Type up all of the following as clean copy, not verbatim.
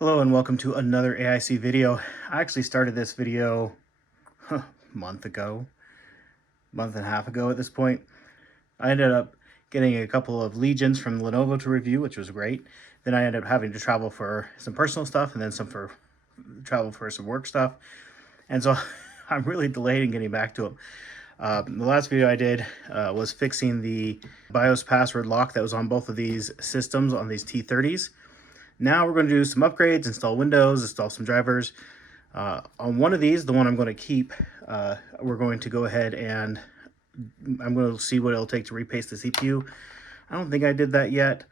Hello and welcome to another AIC video. I actually started this video a month and a half ago at this point. I ended up getting a couple of Legions from Lenovo to review, which was great. Then I ended up having to travel for some personal stuff and then some for travel for some work stuff. And so I'm really delayed in getting back to them. The last video I did was fixing the BIOS password lock that was on both of these systems, on these T30s. Now we're going to do some upgrades, install Windows, install some drivers. On one of these, the one I'm going to keep, we're going to go ahead and I'm going to see what it'll take to repaste the CPU. I don't think I did that yet.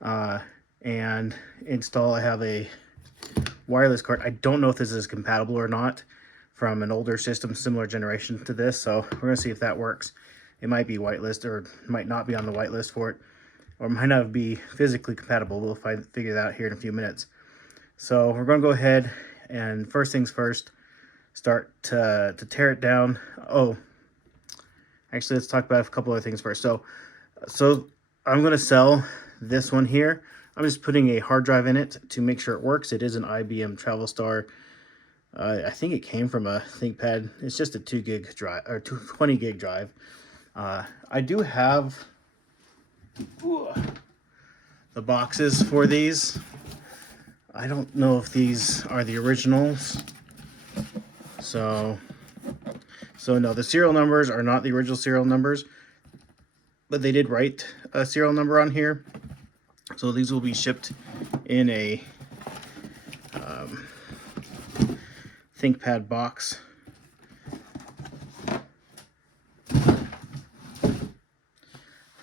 And install, I have a wireless card. I don't know if this is compatible or not from an older system, similar generation to this. So we're going to see if that works. It might be whitelist or might not be on the whitelist for it, or might not be physically compatible. We'll figure that out here in a few minutes. So we're going to go ahead and first things first, start to tear it down. Oh, actually, let's talk about a couple other things first. So I'm going to sell this one here. I'm just putting a hard drive in it to make sure it works. It is an IBM TravelStar. I think it came from a Thinkpad. It's just a 2 gig drive or 20 gig drive. I do have the boxes for these. I don't know if these are the originals. So no, the serial numbers are not the original serial numbers, but they did write a serial number on here. So these will be shipped in a Thinkpad box.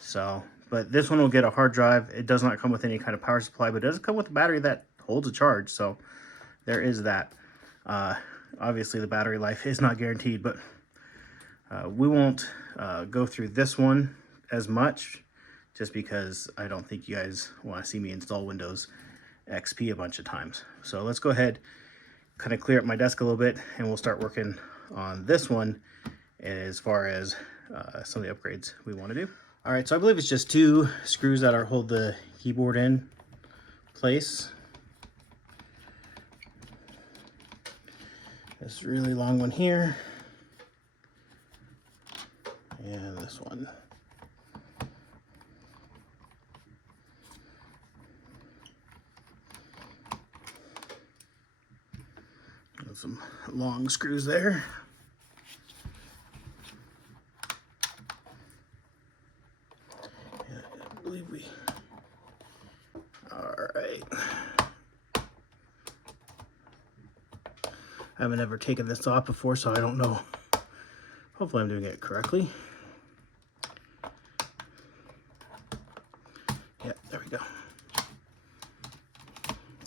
So, but this one will get a hard drive. It does not come with any kind of power supply, but it does come with a battery that holds a charge. So there is that. Obviously the battery life is not guaranteed, but we won't go through this one as much just because I don't think you guys want to see me install Windows XP a bunch of times. So let's go ahead, kind of clear up my desk a little bit, and we'll start working on this one as far as some of the upgrades we want to do. All right, so I believe it's just 2 screws that hold the keyboard in place. This really long one here, and this one. Got some long screws there. I believe we. All right. I haven't ever taken this off before, so I don't know. Hopefully I'm doing it correctly. Yeah, there we go.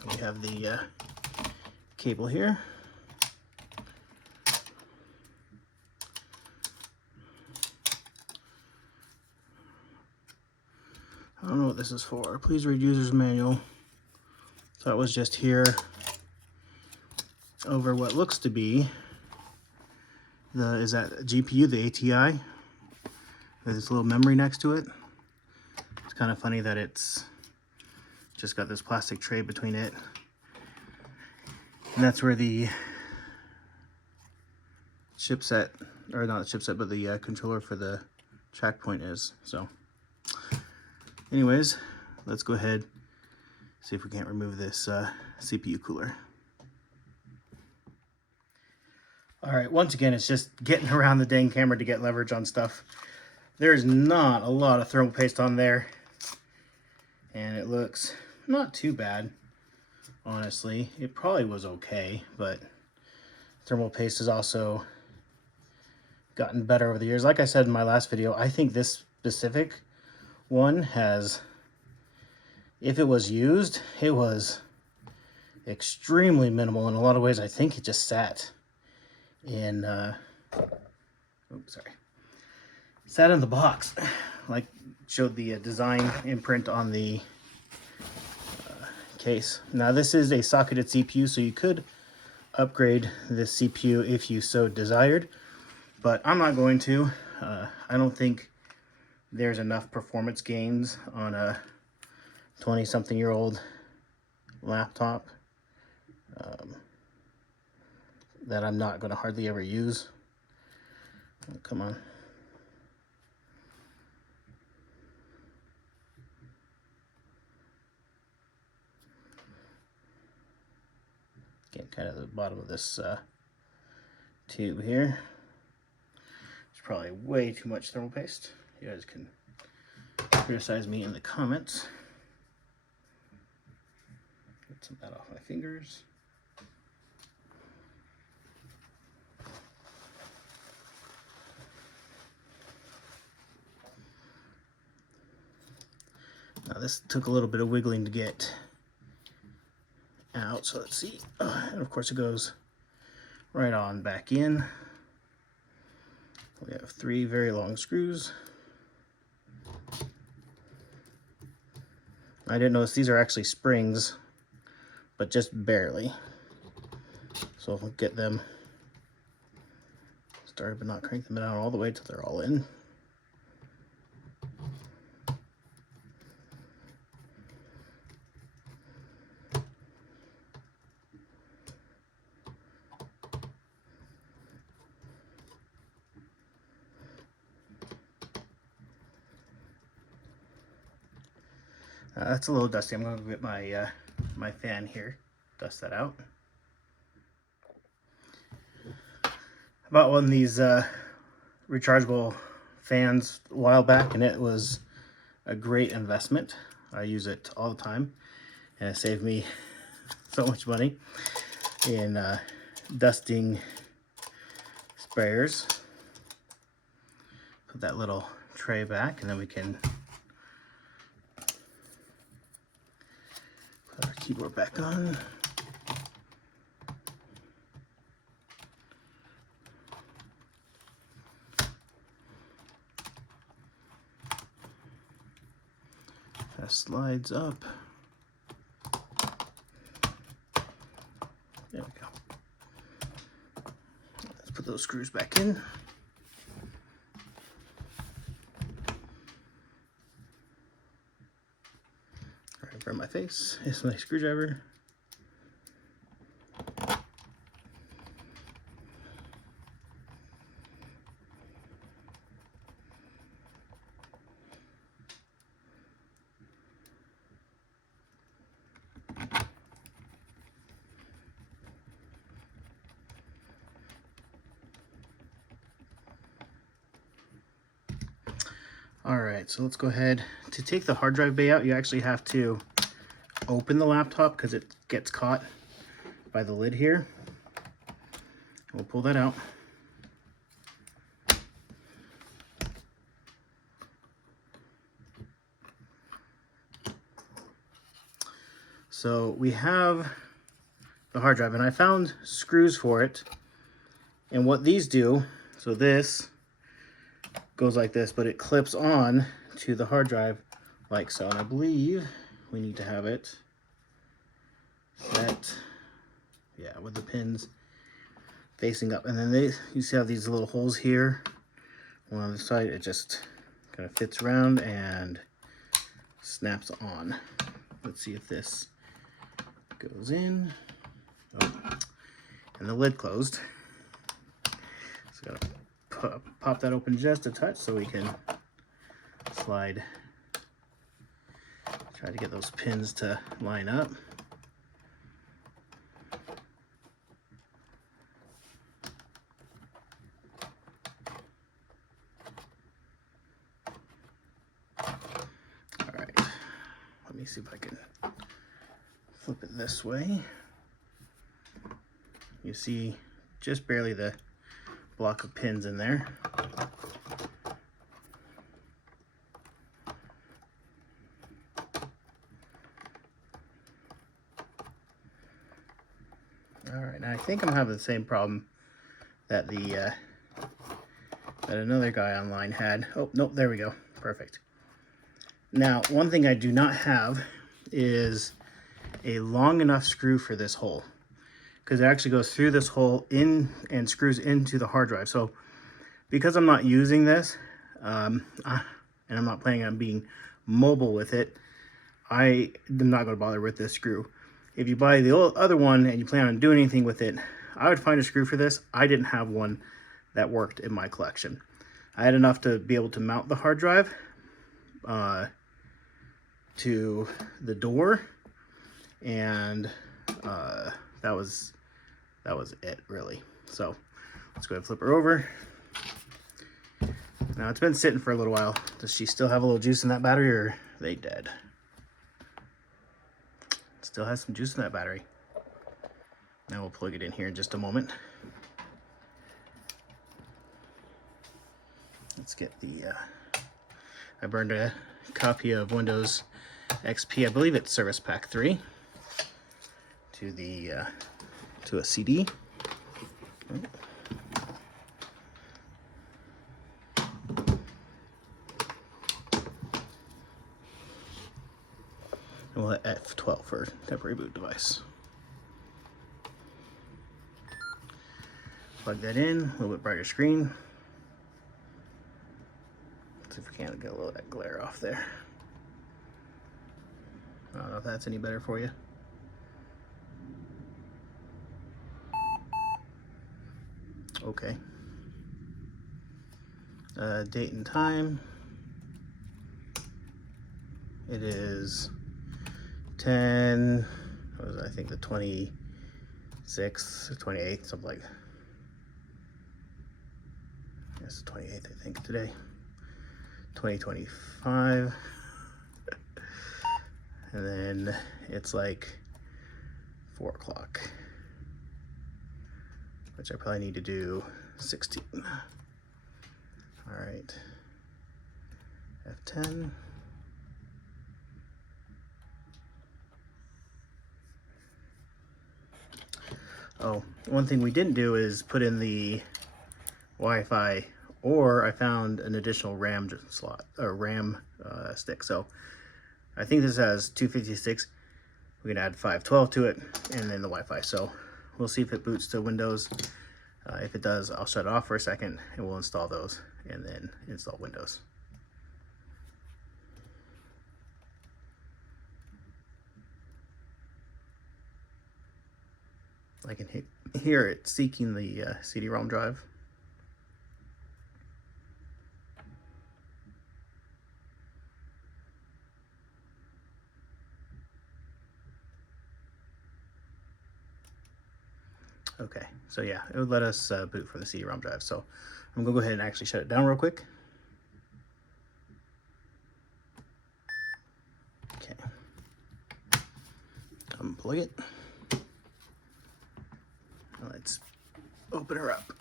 We have the cable here. I don't know what this is for. Please read user's manual. So that was just here over what looks to be is that GPU, the ATI. There's this little memory next to it. It's kind of funny that it's just got this plastic tray between it. And that's where the chipset, or not the chipset, but the controller for the track point is. So anyways, let's go ahead, see if we can't remove this CPU cooler. All right, once again, it's just getting around the dang camera to get leverage on stuff. There's not a lot of thermal paste on there, and it looks not too bad, honestly. It probably was okay, but thermal paste has also gotten better over the years. Like I said in my last video, I think this specific one has, if it was used, it was extremely minimal. In a lot of ways, I think it just sat in sat in the box, like showed the design imprint on the case. Now this is a socketed CPU, so you could upgrade this CPU if you so desired, but I'm not going to. I don't think there's enough performance gains on a 20-something-year-old laptop that I'm not going to hardly ever use. Oh, come on. Get kind of the bottom of this tube here. It's probably way too much thermal paste. You guys can criticize me in the comments. Get some of that off my fingers. Now this took a little bit of wiggling to get out, so let's see. And of course it goes right on back in. We have 3 very long screws. I didn't notice these are actually springs, but just barely. So we'll get them started, but not crank them down all the way till they're all in. That's a little dusty. I'm going to get my my fan here, dust that out. I bought one of these rechargeable fans a while back, and it was a great investment. I use it all the time, and it saved me so much money in dusting sprayers. Put that little tray back, and then we can put our keyboard back on. That slides up. There we go. Let's put those screws back in. Right for my face is my screwdriver. Alright, so let's go ahead. To take the hard drive bay out, you actually have to open the laptop because it gets caught by the lid here. We'll pull that out. So we have the hard drive, and I found screws for it. And what these do, so this goes like this, but it clips on to the hard drive like so. And I believe we need to have it set, yeah, with the pins facing up. And then you see how these little holes here, one on the side, it just kind of fits around and snaps on. Let's see if this goes in. Oh, and the lid closed. So gotta pop that open just a touch so we can slide, try to get those pins to line up. All right, let me see if I can flip it this way. You see just barely the block of pins in there. All right, now I think I'm having the same problem that that another guy online had. Oh, nope, there we go. Perfect. Now, one thing I do not have is a long enough screw for this hole, because it actually goes through this hole in and screws into the hard drive. So because I'm not using this, and I'm not planning on being mobile with it, I am not going to bother with this screw. if you buy the other one and you plan on doing anything with it, I would find a screw for this. I didn't have one that worked in my collection. I had enough to be able to mount the hard drive to the door, and that was it, really. So let's go ahead and flip her over. Now it's been sitting for a little while. Does she still have a little juice in that battery, or are they dead? Still has some juice in that battery. Now we'll plug it in here in just a moment. Let's get the, I burned a copy of Windows XP, I believe it's Service Pack 3, to the, to a CD. And we'll hit F12 for temporary boot device. Plug that in, a little bit brighter screen. Let's see if we can't get a little of that glare off there. I don't know if that's any better for you. Okay. Date and time. It is 10, what was it? I think the 26th, 28th, something like that. It's the 28th, I think, today. 2025. And then it's like 4 o'clock, which I probably need to do 16. All right, F10. Oh, one thing we didn't do is put in the Wi-Fi, or I found an additional RAM slot, or RAM stick. So I think this has 256. We can add 512 to it, and then the Wi-Fi. So we'll see if it boots to Windows. If it does, I'll shut it off for a second, and we'll install those, and then install Windows. I can hear it seeking the CD-ROM drive. Okay, so yeah, it would let us boot from the CD-ROM drive. So I'm gonna go ahead and actually shut it down real quick. Okay, unplug it. Let's open her up.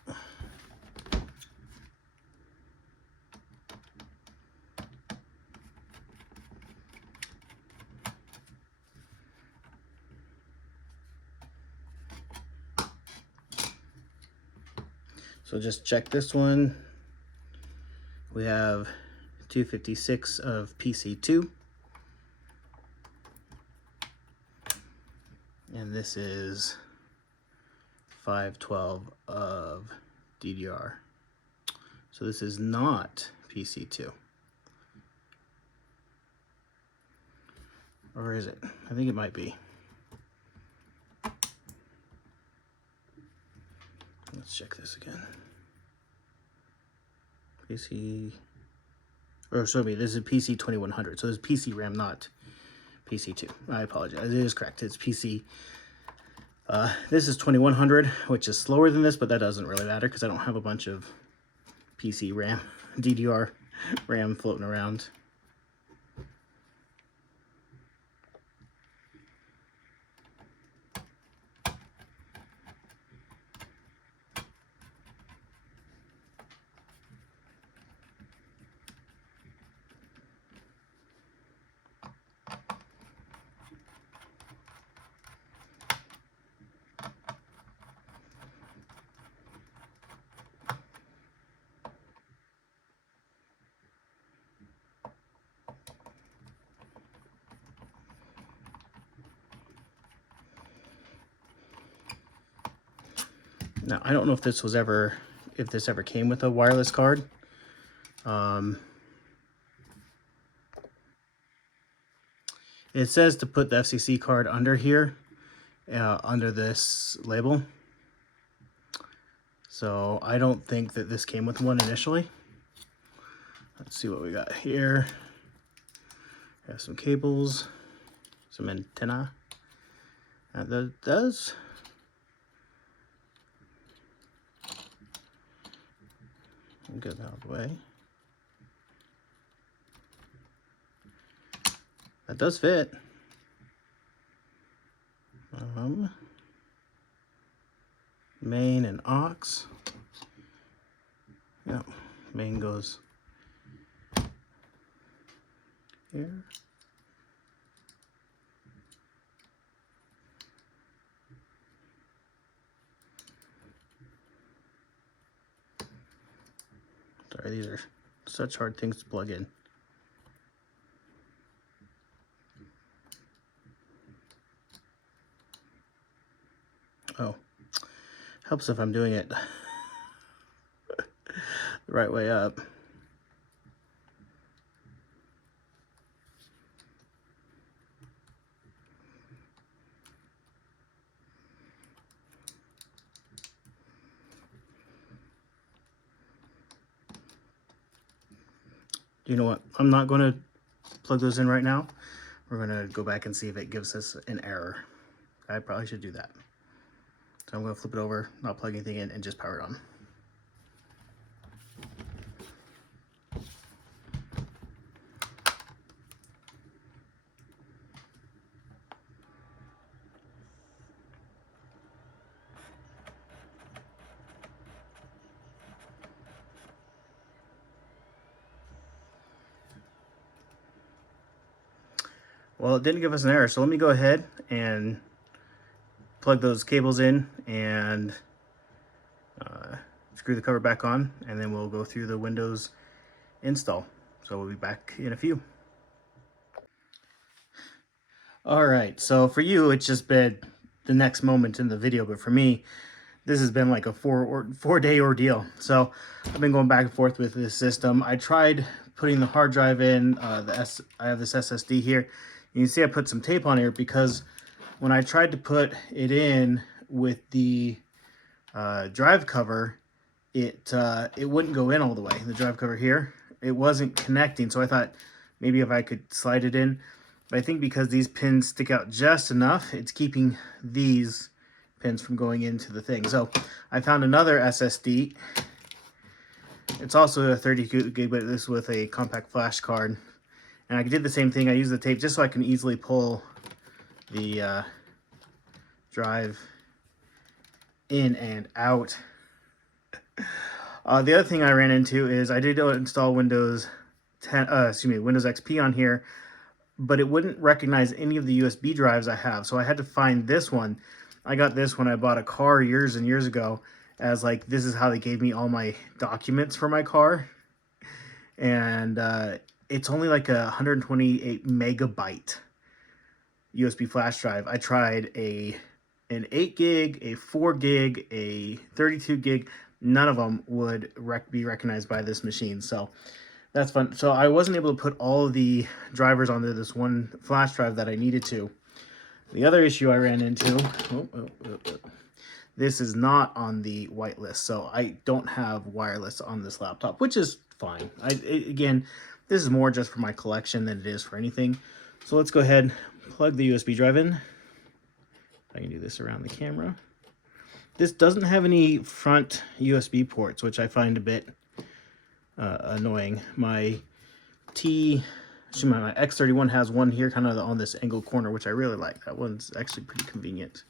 So just check this one. We have 256 of PC2. And this is 512 of DDR. So this is not PC2. Or is it? I think it might be. Let's check this again. PC, or sorry, this is PC 2100. So this is PC RAM, not PC2. I apologize. It is correct. It's PC. This is 2100, which is slower than this, but that doesn't really matter because I don't have a bunch of PC RAM, DDR RAM floating around. Now, I don't know if this was ever, if this ever came with a wireless card. It says to put the FCC card under here, under this label. So I don't think that this came with one initially. Let's see what we got here. We have some cables, some antenna. That does. Get that out of the way. That does fit. Main and aux. Yeah, main goes here. Sorry, these are such hard things to plug in. Oh, helps if I'm doing it the right way up. You know what? I'm not going to plug those in right now. We're going to go back and see if it gives us an error. I probably should do that. So I'm going to flip it over, not plug anything in, and just power it on. Well, it didn't give us an error, so let me go ahead and plug those cables in and screw the cover back on, and then we'll go through the Windows install. So we'll be back in a few. All right, so for you, it's just been the next moment in the video, but for me, this has been like a four-day ordeal. So I've been going back and forth with this system. I tried putting the hard drive in. I have this SSD here. You can see I put some tape on here because when I tried to put it in with the drive cover, it wouldn't go in all the way. The drive cover here, it wasn't connecting. So I thought maybe if I could slide it in. But I think because these pins stick out just enough, it's keeping these pins from going into the thing. So I found another SSD. It's also a 32 gig, but this with a compact flash card. And I did the same thing. I used the tape just so I can easily pull the drive in and out. The other thing I ran into is I did install Windows XP on here, but it wouldn't recognize any of the USB drives I have. So I had to find this one. I got this when I bought a car years and years ago, as like, this is how they gave me all my documents for my car. And it's only like a 128 megabyte USB flash drive. I tried an 8 gig, a 4 gig, a 32 gig. None of them would be recognized by this machine. So that's fun. So I wasn't able to put all of the drivers onto this one flash drive that I needed to. The other issue I ran into, this is not on the whitelist, so I don't have wireless on this laptop, which is fine. Again, this is more just for my collection than it is for anything. So let's go ahead and plug the USB drive in. I can do this around the camera. This doesn't have any front USB ports, which I find a bit annoying. My X31 has one here kind of on this angled corner, which I really like. That one's actually pretty convenient.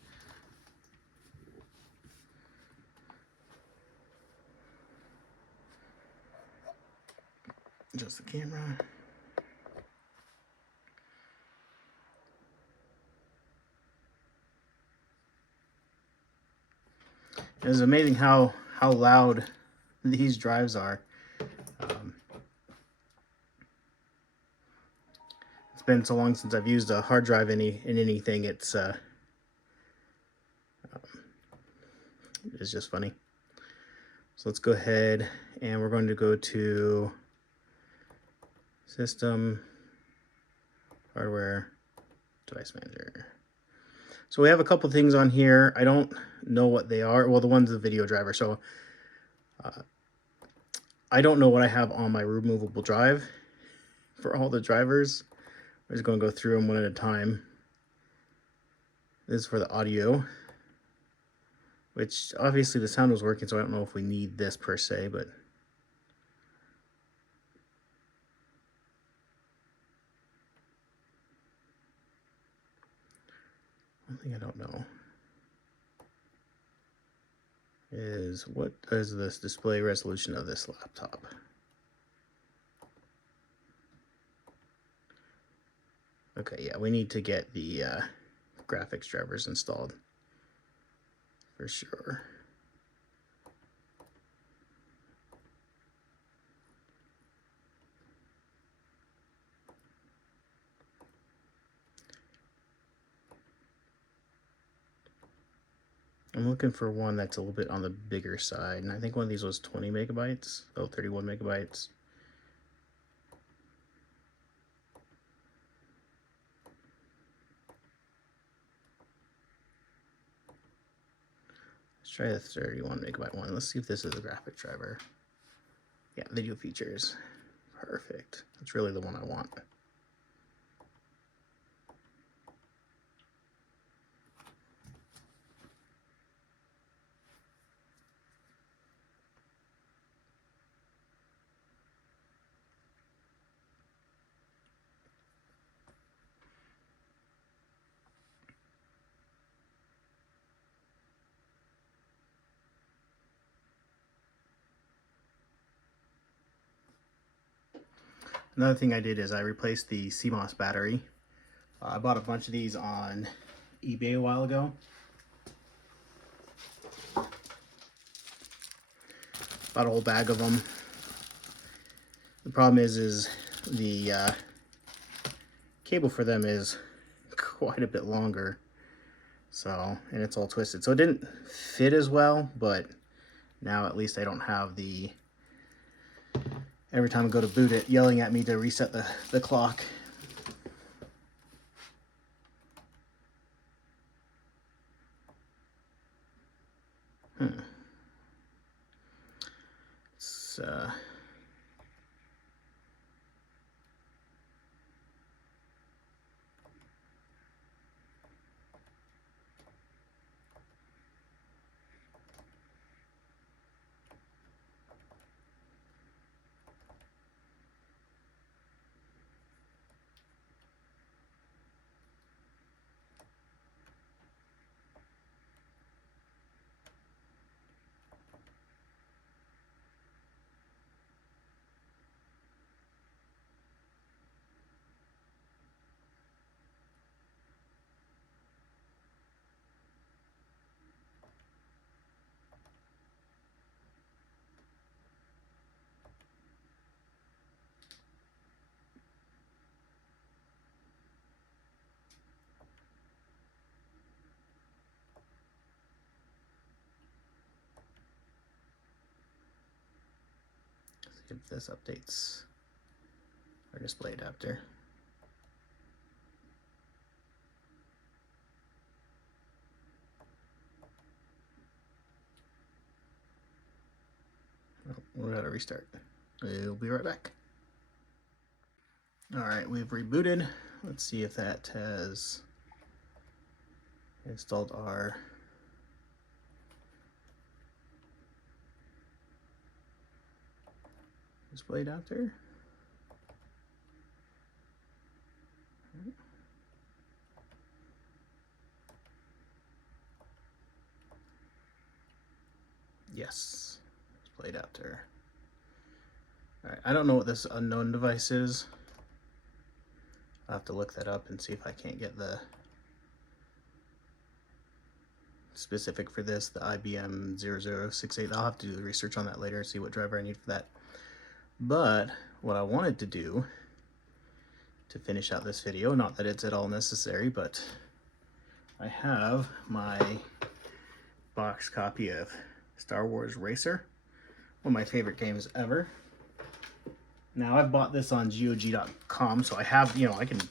Adjust the camera. It's amazing how loud these drives are. It's been so long since I've used a hard drive in anything. It's just funny. So let's go ahead and we're going to go to System, Hardware, Device Manager. So we have a couple things on here. I don't know what they are. Well, the one's the video driver. So I don't know what I have on my removable drive for all the drivers. I'm just going to go through them one at a time. This is for the audio, which obviously the sound was working, so I don't know if we need this per se, but one thing I don't know is what is this display resolution of this laptop. Okay, yeah, we need to get the graphics drivers installed for sure. I'm looking for one that's a little bit on the bigger side, and I think one of these was 20 megabytes. Oh, 31 megabytes. Let's try the 31 megabyte one. Let's see if this is a graphic driver. Yeah, video features. Perfect. That's really the one I want. Another thing I did is I replaced the CMOS battery. I bought a bunch of these on eBay a while ago. Bought a whole bag of them. The problem is the cable for them is quite a bit longer. So, and it's all twisted. So it didn't fit as well, but now at least I don't have the, every time I go to boot it, yelling at me to reset the clock. It's, see if this updates our display adapter. Oh, we're gonna restart. We'll be right back. All right, we've rebooted. Let's see if that has installed our display adapter. Yes, display adapter. All right, I don't know what this unknown device is. I'll have to look that up and see if I can't get the specific for this, the IBM 0068. I'll have to do the research on that later and see what driver I need for that. But what I wanted to do to finish out this video, not that it's at all necessary, but I have my box copy of Star Wars Racer, one of my favorite games ever. Now I've bought this on GOG.com, so I have, you know, I can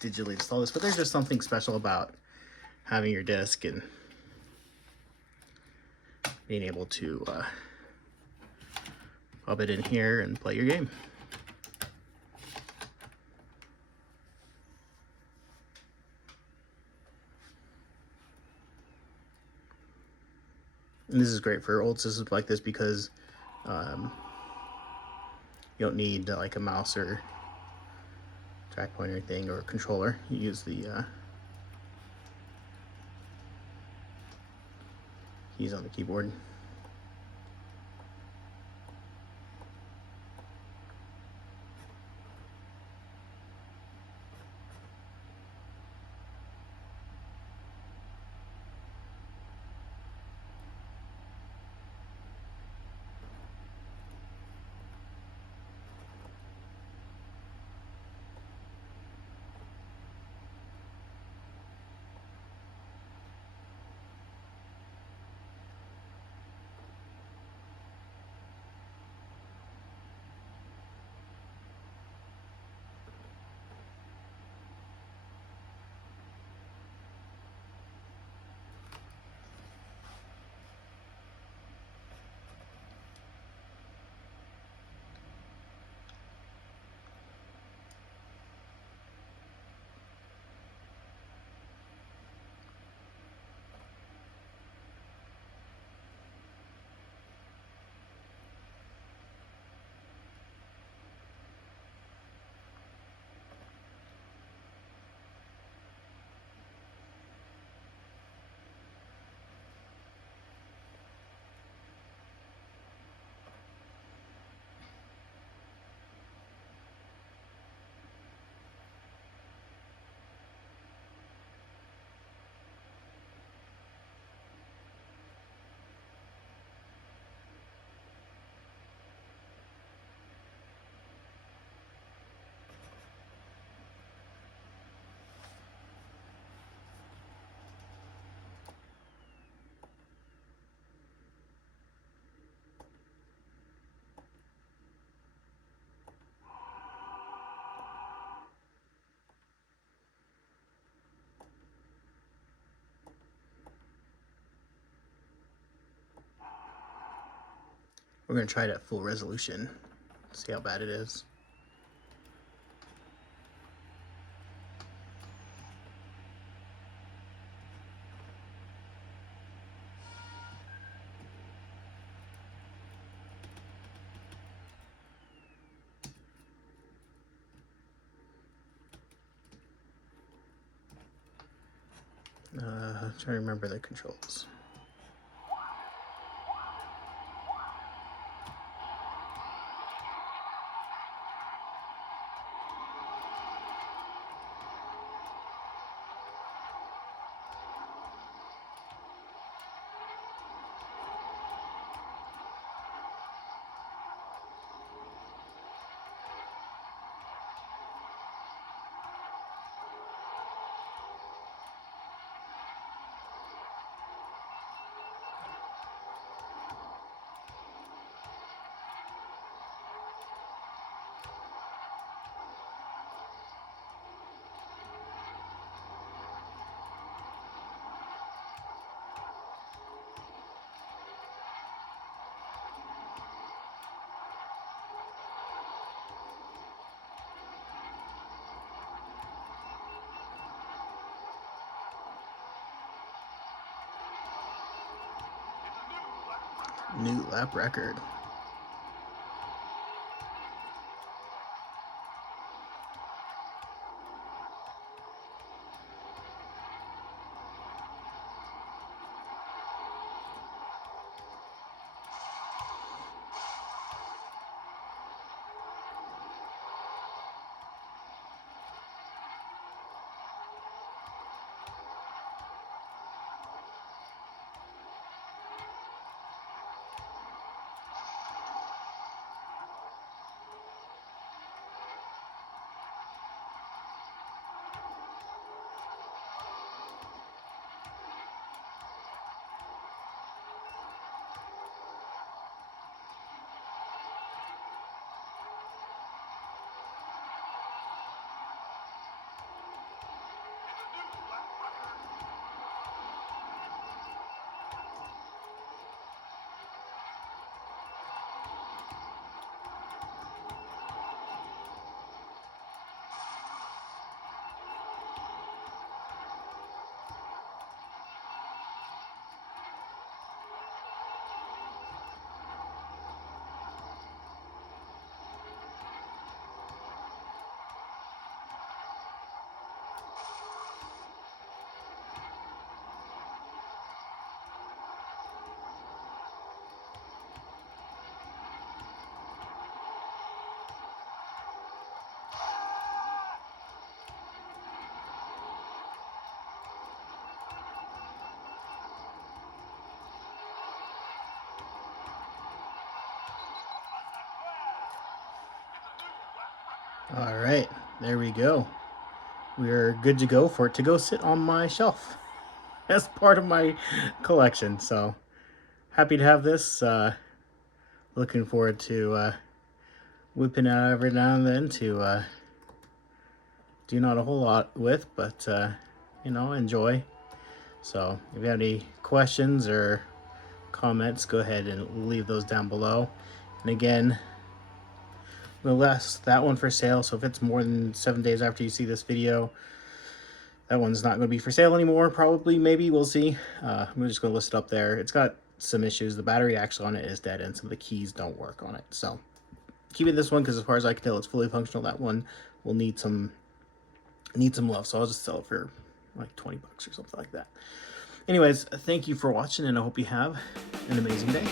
digitally install this, but there's just something special about having your disc and being able to pop it in here and play your game. And this is great for old systems like this because you don't need like a mouse or track point or anything or a controller. You use the keys on the keyboard. We're going to try it at full resolution, see how bad it is. Trying to remember the controls. New lap record. All right, there we go. We're good to go for it to go sit on my shelf as part of my collection. So happy to have this. Looking forward to whipping out every now and then to do not a whole lot with, but you know, enjoy. So if you have any questions or comments, go ahead and leave those down below. And again, we'll list that one for sale. So if it's more than 7 days after you see this video, that one's not going to be for sale anymore. Probably, maybe, we'll see. I'm just going to list it up there. It's got some issues. The battery actually on it is dead, and some of the keys don't work on it. So keeping this one because as far as I can tell, it's fully functional. That one will need some love. So I'll just sell it for like 20 bucks or something like that. Anyways, thank you for watching, and I hope you have an amazing day.